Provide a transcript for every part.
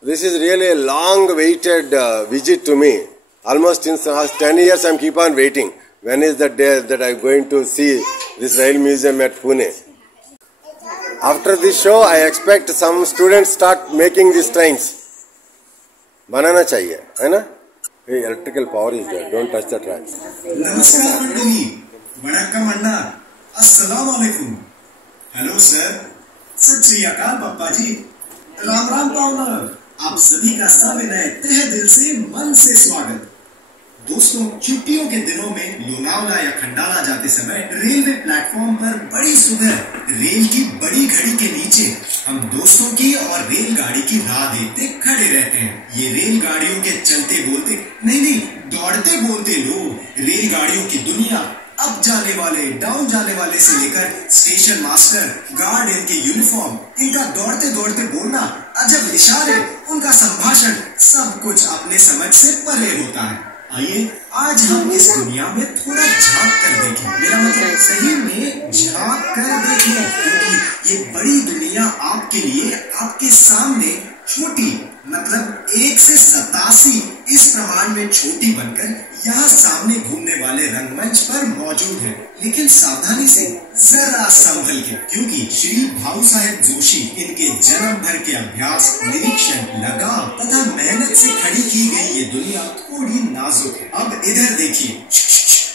This is really a long-awaited visit to me. Almost since last 10 years, I keep on waiting. When is the day that I'm going to see this rail museum at Pune? After this show, I expect some students start making these trains. बनाना चाहिए, है ना? Hey, electrical power is there. Don't touch the track. नमस्कार मंडली, वणक्कम अन्ना, अस्सलाम वालेकुम. Hello sir, सत श्री अकाल पप्पा जी, राम राम पावनर. आप सभी का सविनय तहे दिल से मन से स्वागत. दोस्तों, छुट्टियों के दिनों में लोनावला या खंडाला जाते समय रेलवे प्लेटफॉर्म पर बड़ी सुबह रेल की बड़ी घड़ी के नीचे हम दोस्तों की और रेलगाड़ी की राह देखते खड़े रहते हैं. ये रेलगाड़ियों के चलते बोलते नहीं दौड़ते बोलते लोग, रेलगाड़ियों की दुनिया, अप जाने वाले डाउन जाने वाले से लेकर स्टेशन मास्टर, गार्ड, इनके यूनिफॉर्म, इनका दौड़ते दौड़ते बोलना, अजब इशारे, उनका संभाषण, सब कुछ अपने समझ से परे होता है. आइए आज हम इस दुनिया में थोड़ा झांक कर देखें. मेरा मतलब सही में झांक कर देखें, क्योंकि ये बड़ी दुनिया आपके लिए, आपके सामने छोटी, मतलब 1 से 87 इस प्रमाण में छोटी बनकर यहाँ सामने घूमने वाले रंगमंच पर मौजूद है. लेकिन सावधानी से, जरा संभल के, क्योंकि श्री भाऊ साहेब जोशी, इनके जन्म भर के अभ्यास, निरीक्षण, लगाम तथा मेहनत से खड़ी की गई ये दुनिया थोड़ी नाजुक है. अब इधर देखिए,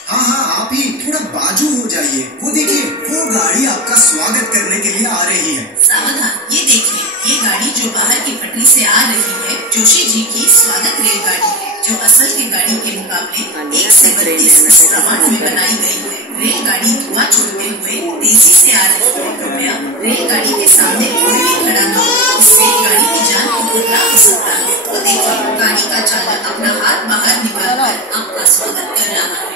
हाँ आप ही थोड़ा बाजू हो जाइए. वो देखिए, वो गाड़ी आपका स्वागत करने के लिए आ रही है. सावधान, ये देखिए, ये गाड़ी जो बाहर की पटरी से आ रही है, जोशी जी की स्वागत रेलगाड़ी है, जो असल की गाड़ी के मुकाबले 1 से 32 इस प्रमाण में बनाई गई है. रेलगाड़ी धुआं छोड़ते हुए तेजी से आ रही है. कृपया रेलगाड़ी के सामने कोई भी खड़ा न हो, इससे गाड़ी की जान को खतरा हो सकता है. तो देखिए, गाड़ी का चालक अपना हाथ बाहर निकालकर आपका स्वागत कर रहा है.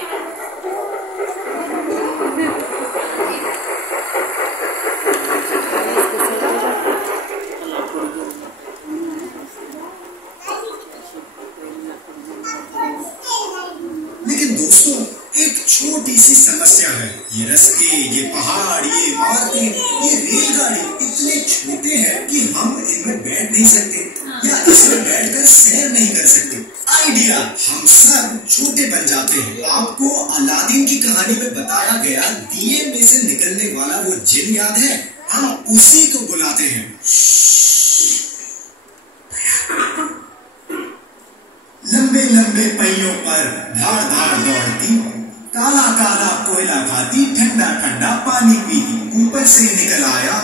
लेकिन दोस्तों, एक छोटी सी समस्या है. ये रास्ते, ये पहाड़, ये इमारतें, ये रेलगाड़ी इतने छोटे हैं कि हम इनमें बैठ नहीं सकते या इसमें बैठकर सैर नहीं कर सकते. आइडिया, हम सब छोटे बन जाते हैं. आपको अलादीन की कहानी में बताया गया दिए में से निकलने वाला वो जिन याद है? हम उसी को बुलाते हैं. लंबे लंबे पहियों पर धार धार दौड़ती, काला काला कोयला खाती, ठंडा ठंडा पानी पीती, ऊपर से निकल आया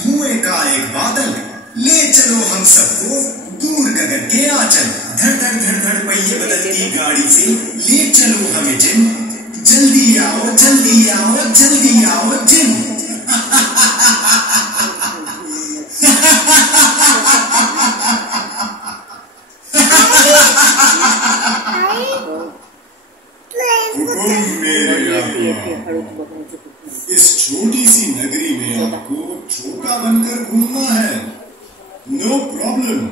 धुएं का एक बादल. ले चलो हम सबको दूर गगन के आंचल. धड़ धड़ धड़ धड़ पहिए बदलती गाड़ी से ले चलो हमें जिन. जल्दी आओ जल्दी आओ जल्दी आओ जिन. इस छोटी सी नगरी में आपको छोटा बनकर घूमना है. No problem.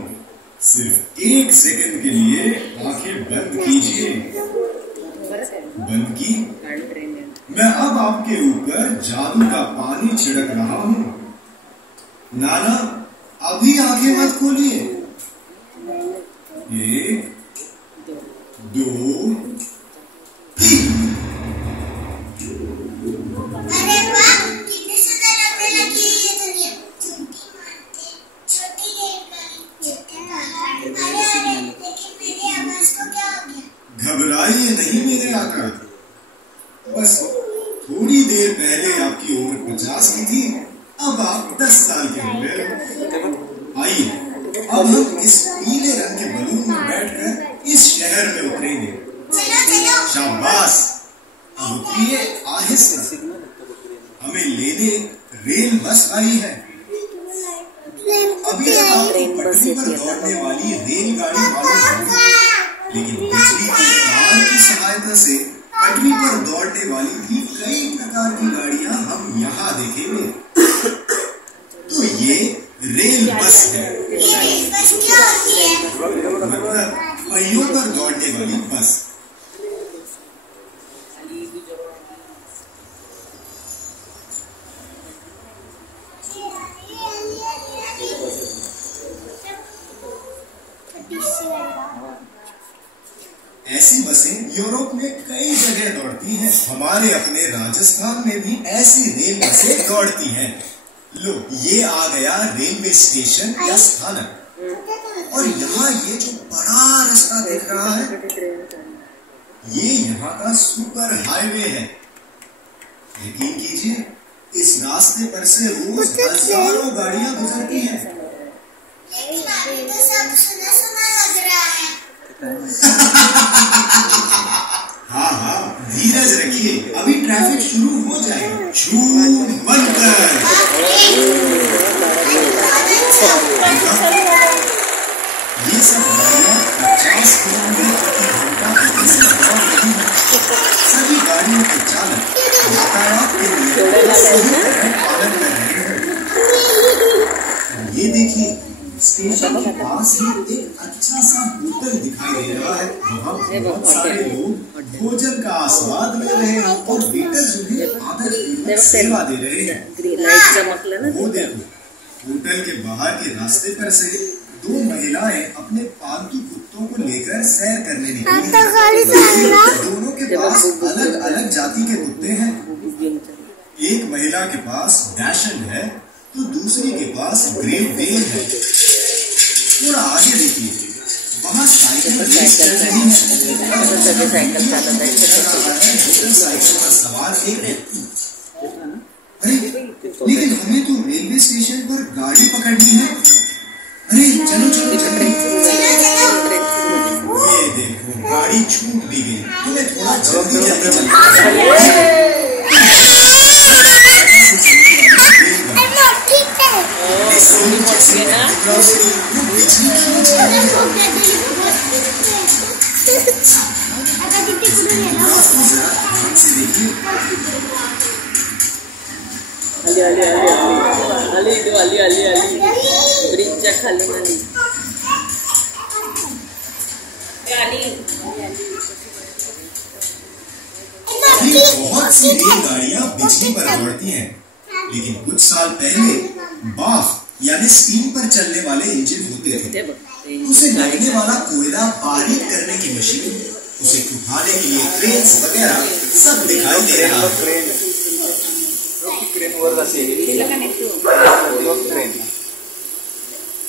सिर्फ 1 सेकंड के लिए आंखें बंद कीजिए. बंद की. मैं अब आपके ऊपर जादू का पानी छिड़क रहा हूँ. नाना, अभी आंखें मत खोलिए. 1 2 3. अरे वाह, कितनी सुंदर लगने लगी है ये दुनिया. छोटी रेलगाड़ी. अरे लेकिन मेरी आवाज को क्या हो गया? घबराइए नहीं मेरे आका. बस थोड़ी देर पहले आपकी उम्र 50 की थी, अब आप 10 साल के हो गए. आइए, अब हम इस पीले रंग के बलून में बैठकर इस शहर में उतरेंगे. चलो. शाबाश. उतरिए आहिस्ता. हमें लेने रेल बस आई है. अभी तक आपको पटरी पर दौड़ने वाली रेलगाड़ी मालूम होगी, लेकिन बिजली की तार की सहायता से पटरी पर दौड़ने वाली भी कई प्रकार की गाड़ियां हम यहाँ देखेंगे. तो ये रेल बस है. ये रेल बस क्या होती है? मतलब पहियों पर दौड़ने वाली बस. ऐसी बसें यूरोप में कई जगह दौड़ती हैं। हमारे अपने राजस्थान में भी ऐसी रेल बसें दौड़ती हैं। लो, ये आ गया रेलवे स्टेशन या स्थानक। और यहाँ ये जो बड़ा रास्ता दिख रहा है, ये यहाँ का सुपर हाईवे है। यकीन कीजिए, इस रास्ते पर से रोज हजारों गाड़ियां गुजरती हैं। लेकिन अभी तो सब सुना सुना लग रहा है। हाँ हाँ, धीरज रखिए, अभी ट्रैफिक शुरू हो जाएगा। शूट बंद कर। ये सब गाड़ियां 50 किलोमीटर प्रति घंटा से दौड़ रही हैं। सभी गाड़ियों के चालक यातायात के नियमों का सही तरह पालन कर रहे हैं। ये देखिए, स्टेशन के पास ही एक अच्छा सा होटल दिखाई दे रहा है। वहाँ बहुत सारे लोग भोजन का आस्वाद ले रहे हैं और वेटर उन्हें आदरपूर्वक सेवा दे रहे हैं। वो देखो, होटल के बाहर के रास्ते पर से 2 महिलाएं अपने पालतू कुत्तों को लेकर सैर करने निकली हैं। दोनों के पास अलग अलग जाति के कुत्ते हैं। एक महिला के पास डैशन है तो दूसरी के पास ग्रेट डेन है। थोड़ा आगे देखिए, वहाँ साइकिल रेस चल रही है। मोटरसाइकिल पर सवार एक व्यक्ति। अरे, लेकिन हमें तो रेलवे स्टेशन पर गाड़ी पकड़नी है। अरे चलो चलो चलो। ये देखो, गाड़ी छूट भी गई। तुम्हें थोड़ा जल्दी जल्दी चलना। बहुत सी रेलगाड़ियां बिजली पर दौड़ती हैं, लेकिन कुछ साल पहले बाफ यानी स्टीम पर चलने वाले इंजन होते थे। उसे लगने वाला कोयला बारीक करने की मशीन, उसे उठाने के लिए क्रेन्स वगैरह सब दिखाई दे रहा है।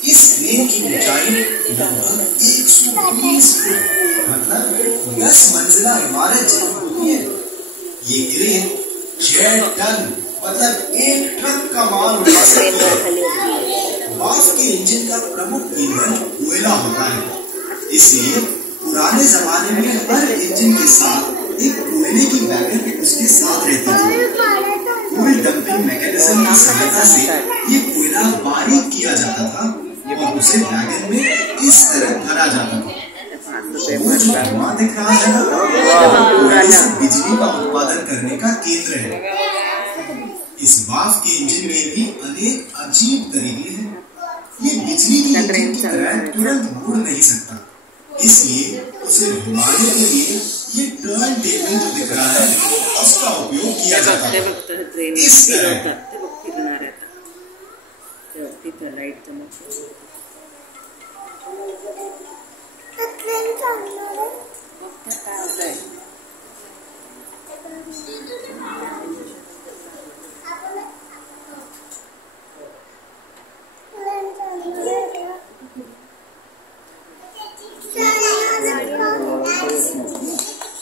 इस क्रेन की ऊंचाई लगभग 120 फुट मतलब 10 मंजिला इमारत जितनी होती है। ये क्रेन 6 टन मतलब 1 ट्रक का माल उठा सकती है। बाफ के इंजन का प्रमुख ईंधन कोयला होता है, इसलिए पुराने जमाने में हर इंजन के साथ एक कोयले की वैगन उसके साथ रहती थी। कोयल डंपिंग मैकेनिज्म की सहायता से ये कोयला बारीक किया जाता था और उसे वैगन में इस तरह भरा जाता था। वो जो धुआं दिख रहा है ना, कोयले से बिजली का उत्पादन करने का केंद्र है। इस बाफ के इंजन में भी अनेक अजीब तरीके हैं। ये बिजली की इंजन की तरह तुरंत मुड़ नहीं सकता, इसलिए उसे घुमाने के लिए ये टर्न टेबल जो दिख रहा है उसका उपयोग किया जाता है। इस तरह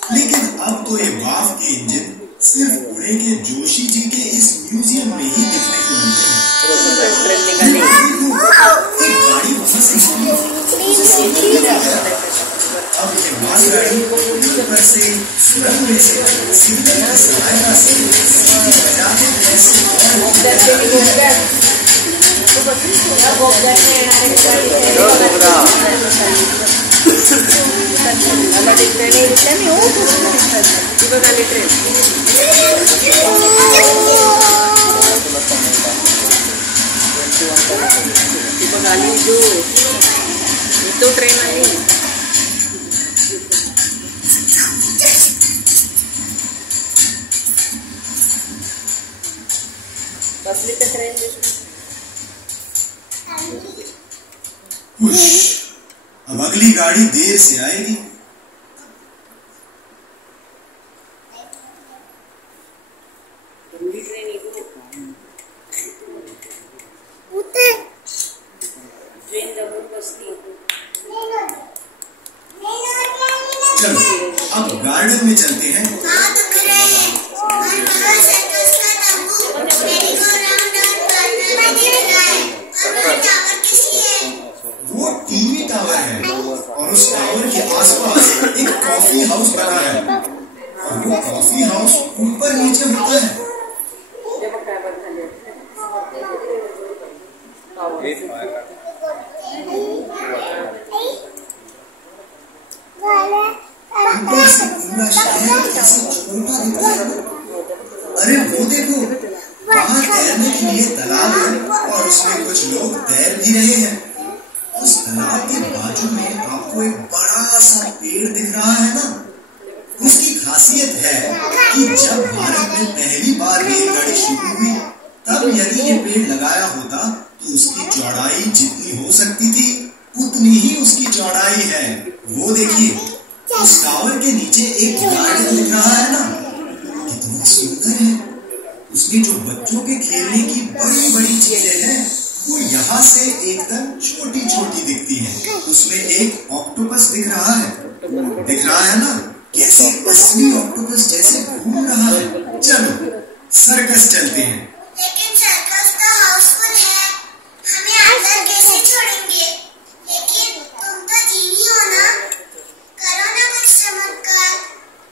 लेकिन अब तो ये बाफ के इंजन सिर्फ पुणे के जोशी जी के इस म्यूजियम में ही देखने को मिलते हैं। गाड़ी वहां से अब ये मालगाड़ी ऊपर से सुरंग में से सिग्नल की सहायता से बजाते जैसे itu tren ini. Bapli ke tren itu. खुश, अब अगली गाड़ी देर से आएगी। में चलते हैं। वहाँ दुख रहे हैं और वहाँ सर्कस का तंबू मेरी को राउंड और कॉर्नर में दिख रहा है। और वहाँ टावर किसकी है? वो टीवी टावर है और उस टावर के आसपास एक कॉफी हाउस बना है और वो कॉफी हाउस ऊपर नीचे होता है। ऊपर से पूरा शहर कैसे छोटा दिख रहा है। अरे वो देखो, वहाँ तैरने के लिए तालाब है और उसमें कुछ लोग तैर भी रहे हैं। उस तालाब के बाजू में आपको एक बड़ा सा पेड़ दिख रहा है ना। उसकी खासियत है कि जब भारत में पहली बार रेलगाड़ी शुरू हुई तब यदि ये पेड़ लगाया होता तो उसकी चौड़ाई जितनी हो सकती थी उतनी ही उसकी चौड़ाई है। वो देखिए, उस टावर के नीचे एक गार्डन दिख रहा है ना, कितना सुंदर है। उसमें जो बच्चों के खेलने की बड़ी बड़ी चीजें हैं वो यहाँ से एकदम छोटी छोटी दिखती हैं। उसमें एक ऑक्टोपस दिख रहा है ना, कैसे असली ऑक्टोपस जैसे घूम रहा है। चलो सर्कस चलते हैं। लेकिन सर्कस तो हाउसफुल है, हमें अंदर कैसे छोड़ेंगे? लेकिन तुम तो जीनी हो ना, करो ना कुछ चमत्कार।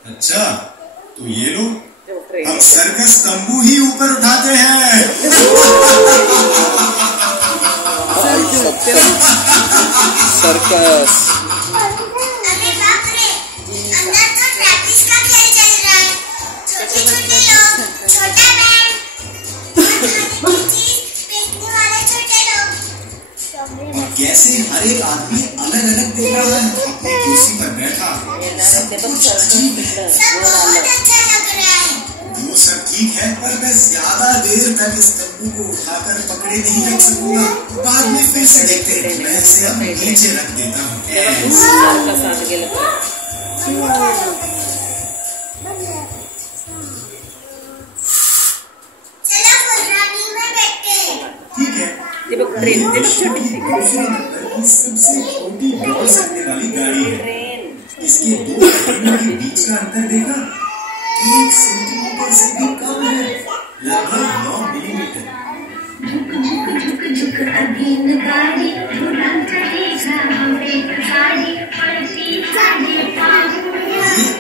अच्छा तो ये लो, हम सर्कस तंबू ही ऊपर उठाते हैं। सर्कस। अरे बाप रे, अंदर तो प्रैक्टिस का खेल चल रहा है। छोटे छोटे लोग, छोटा बैंड और खाने की चीज बेचने वाले छोटे लोग। और कैसे हर एक आदमी अलग अलग दिख रहा है, अपनी कुर्सी पर बैठा। सब कुछ अजीब है। सब बहुत अच्छा लग रहा है। वो सब ठीक है, पर मैं ज्यादा देर तक इस तंबू को उठाकर पकड़े नहीं रख सकूंगा। बाद में फिर से देखते हैं। मैं इसे अब नीचे रख देता हूँ। चलो फुलरानी में बैठते हैं। ठीक है। ट्रेन सबसे छोटी दौड़ सकने वाली गाड़ी है। इसके दो पटरियों के बीच का अंतर देखा, 1 सेंटीमीटर से भी कम है, लगभग 9 मिलीमीटर।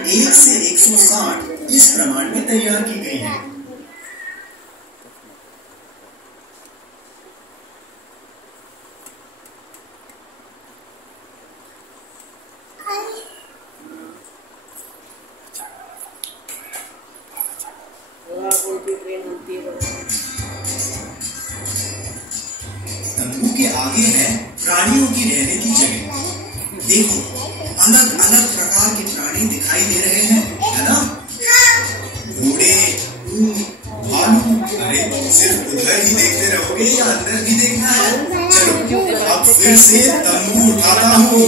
ये 1 से 160 इस प्रमाण में तैयार की गई है। तंबू के आगे है प्राणियों की रहने की जगह। देखो, अलग अलग प्रकार के प्राणी दिखाई दे रहे हैं, है ना? घोड़े, ऊंट, भालू। अरे सिर्फ उधर ही देखते रहोगे या अंदर भी देखना है? चलो अब फिर से तंबू उठाता हूँ।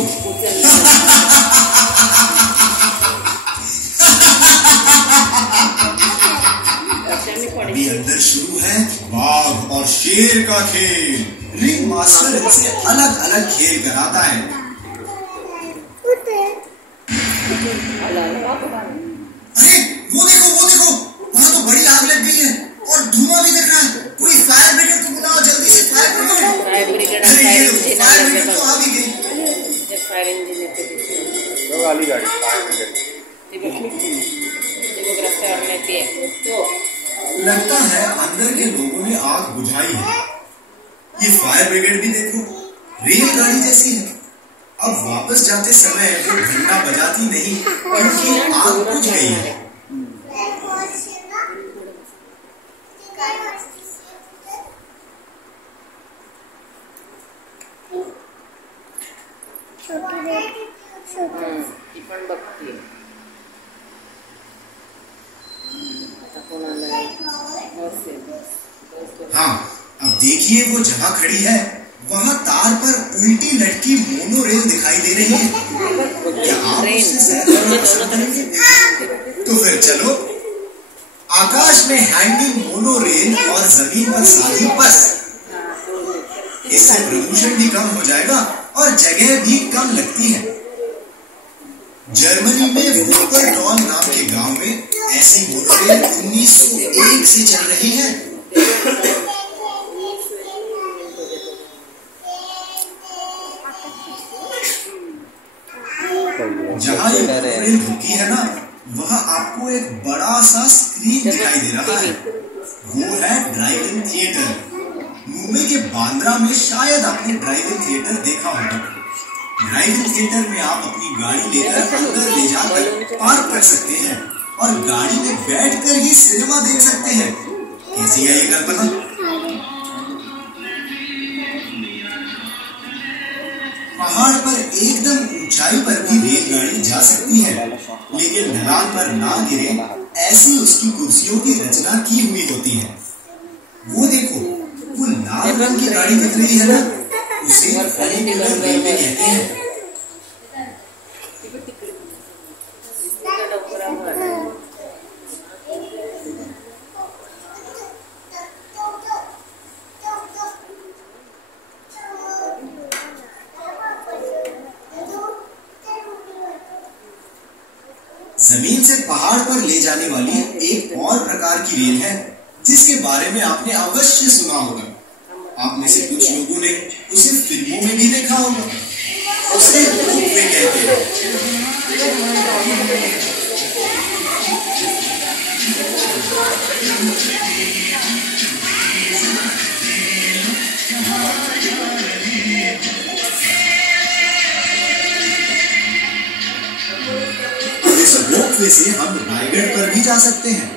अभी अंदर शुरू है बाघ और शेर का खेल। रिंग मास्टर इनसे अलग अलग खेल कराता है। अरे वो देखो, वहाँ तो बड़ी आग लग गई है और धुआं भी दिख रहा है। कोई फायर ब्रिगेड को बुलाओ जल्दी से। Fire brigade. अरे ये फायर ब्रिगेड तो आ भी गई। फायर इंजीन वाली गाड़ी फायर ब्रिगेड। लगता है अंदर के लोगों ने आग बुझाई है। ये फायर ब्रिगेड भी देखो, रेलगाड़ी जैसी है। अब वापस जाते समय वो घंटा बजाती नहीं क्योंकि आग बुझ गई है। हाँ, अब देखिए वो जहाँ खड़ी है वहाँ तार पर उल्टी लटकी मोनो रेल दिखाई दे रही है। क्या आप उससे सैर करना पसंद करेंगे? तो फिर चलो, आकाश में हैंगिंग मोनो रेल और जमीन पर सादी बस। इससे प्रदूषण भी कम हो जाएगा और जगह भी कम लगती है। जर्मनी में वुपरटॉल नाम के गांव में ऐसी मोनोरेल 1901 से चल रही है। जहां ये मोनोरेल रुकी है ना, वहां आपको एक बड़ा सा स्क्रीन दिखाई दे रहा है। वो है ड्राइव इन थिएटर। मुंबई के बांद्रा में शायद आपने ड्राइव इन थिएटर देखा होगा। ड्राइव इन थिएटर में आप अपनी गाड़ी लेकर अंदर ले जाकर पार्क कर सकते हैं और गाड़ी में बैठकर ही सिनेमा देख सकते हैं। कैसी है ये कल्पना? पहाड़ पर एकदम ऊंचाई पर भी रेलगाड़ी जा सकती है, लेकिन ढलान पर ना गिरे ऐसी उसकी कुर्सियों की रचना की हुई होती है। वो देखो, वो लाल रंग की गाड़ी दिख रही है ना, उसे फनीकुलर रेलवे कहते हैं। जमीन से पहाड़ पर ले जाने वाली एक और प्रकार की रेल है, जिसके बारे में आपने अवश्य सुना होगा। आप में से कुछ लोगों ने उसे फिल्मों में भी देखा होगा। उसे रोपवे कहते हैं। इस रोपवे से हम रायगढ़ पर भी जा सकते हैं।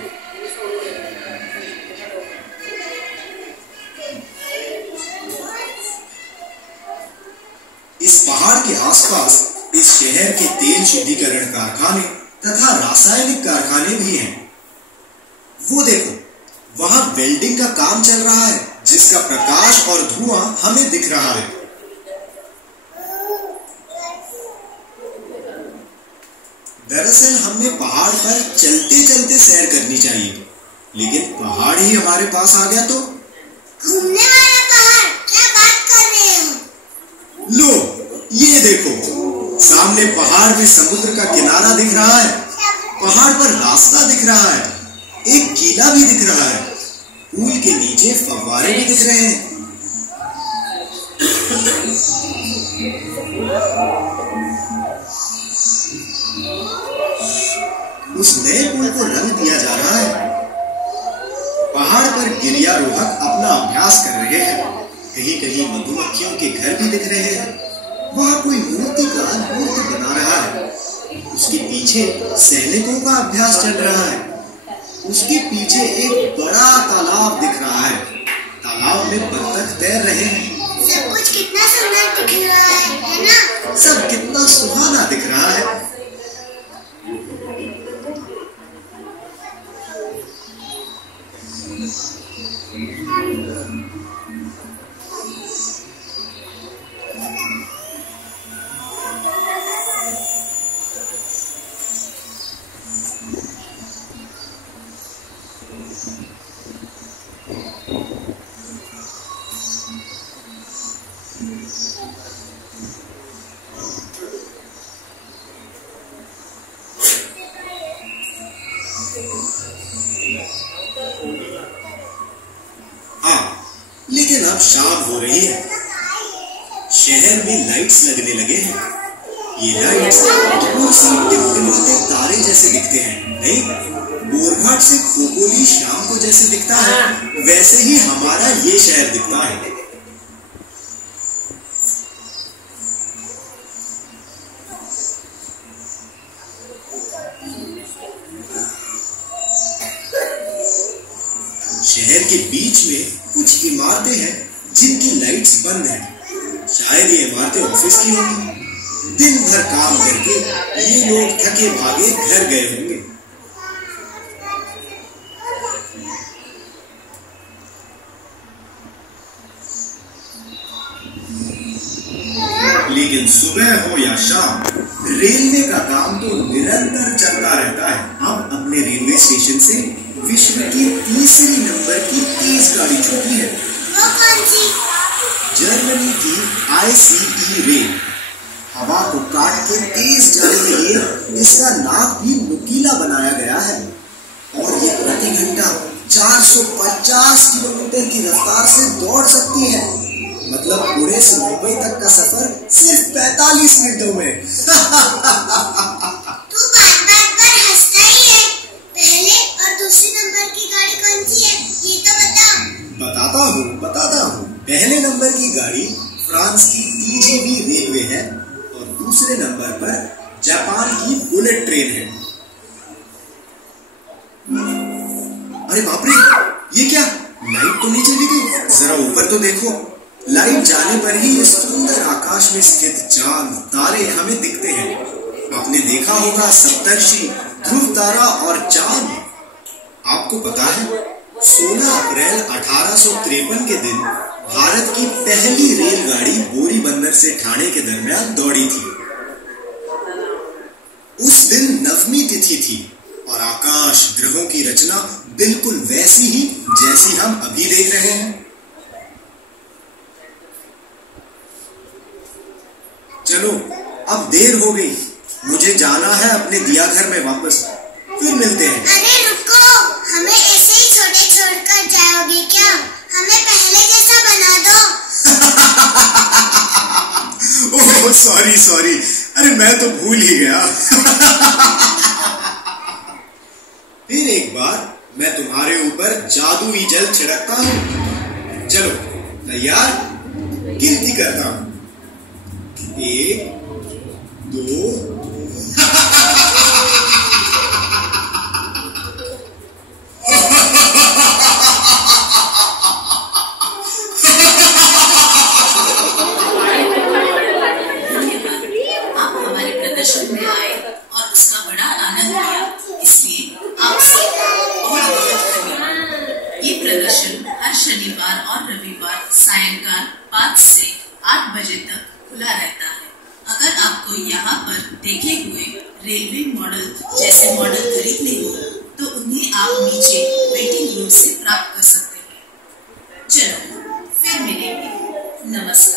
इस पहाड़ के आसपास इस शहर के तेल शुद्धिकरण कारखाने तथा रासायनिक कारखाने भी हैं। वो देखो, वहां वेल्डिंग का काम चल रहा है, जिसका प्रकाश और धुआं हमें दिख रहा है। दरअसल हमें पहाड़ पर चलते चलते सैर करनी चाहिए, लेकिन पहाड़ ही हमारे पास आ गया तो घूमने वाला पहाड़, क्या बात कर रहे हो? लो, ये देखो, सामने पहाड़ में समुद्र का किनारा दिख रहा है, पहाड़ पर रास्ता दिख रहा है, एक किला भी दिख रहा है, पुल के नीचे फव्वारे भी दिख रहे हैं। उस नए पुल को रंग दिया जा रहा है। पहाड़ पर गिरियारोहक अपना अभ्यास कर रहे हैं। कहीं कहीं मधुमक्खियों के घर भी दिख रहे हैं। वहां कोई मूर्तिकार मूर्ति बना रहा है। उसके पीछे सैनिकों का अभ्यास चल रहा है। उसके पीछे एक बड़ा तालाब दिख रहा है। तालाब में बत्तख तैर रहे हैं। सब कुछ कितना सुंदर दिख रहा है ना? सब कितना सुहाना दिख रहा है। लेकिन अब शाम हो रही है। शहर में लाइट्स लगने लगे हैं। ये लाइट्स दूर से टिमटिमाते तारे जैसे दिखते हैं, नहीं? बोरघाट से खोपोली शाम को जैसे दिखता है, वैसे ही हमारा ये शहर दिखता है। शहर के बीच में कुछ इमारतें हैं जिनकी लाइट्स बंद हैं। शायद ये इमारतें ऑफिस की होंगी। दिन भर काम करके ये लोग थके भागे घर गए होंगे। लेकिन सुबह हो या शाम, रेलवे का काम तो निरंतर चलता रहता है। अब अपने रेलवे स्टेशन से विश्व की तीसरी नंबर की तेज गाड़ी छूटी है। वो कौन सी? जर्मनी की ICE रेल। हवा को काट के तेज जाने के लिए इसका नाक भी नुकीला बनाया गया है और ये प्रति घंटा 450 किलोमीटर की रफ्तार से दौड़ सकती है। मतलब पुणे से मुंबई तक का सफर सिर्फ 45 मिनटों में। तू बात पर हंसता ही है। पहले और दूसरे नंबर की गाड़ी कौन सी है ये तो बता। बताता हूँ। पहले नंबर की गाड़ी फ्रांस की TGV रेलवे है और दूसरे नंबर पर जापान की बुलेट ट्रेन है। अरे बाप रे, ये क्या, लाइट तो नहीं चली गई? जरा ऊपर तो देखो। लाइट जाने पर ही इस सुंदर आकाश में स्थित चांद तारे हमें दिखते हैं। आपने देखा होगा सप्तर्षि, ध्रुव तारा और चांद। आपको पता है 16 अप्रैल 1853 के दिन भारत की पहली रेलगाड़ी बोरीबंदर से ठाणे के दरमियान दौड़ी थी। उस दिन नवमी तिथि थी और आकाश ग्रहों की रचना बिल्कुल वैसी ही जैसी हम अभी देख रहे हैं। चलो अब देर हो गई, मुझे जाना है अपने दिया घर में वापस। फिर मिलते हैं। अरे रुको, हमें ऐसे ही छोटे छोड़कर जाओगे क्या? हमें पहले जैसा बना दो। ओह सॉरी, अरे मैं तो भूल ही गया। फिर एक बार मैं तुम्हारे ऊपर जादुई जल छिड़कता हूँ। चलो तैयार? गिनती करता हूँ। 1 2 आप हमारे प्रदर्शन में आए और उसका बड़ा आनंद लिया, इसलिए आपसे बहुत धन्यवाद। ये प्रदर्शन हर शनिवार और रविवार सायंकाल 5 से 8 बजे तक खुला रहता है। अगर आपको यहाँ पर देखे हुए रेलवे मॉडल जैसे मॉडल खरीदने हो तो उन्हें आप नीचे वेटिंग रूम से प्राप्त कर सकते हैं। चलो फिर मिलेंगे। नमस्कार।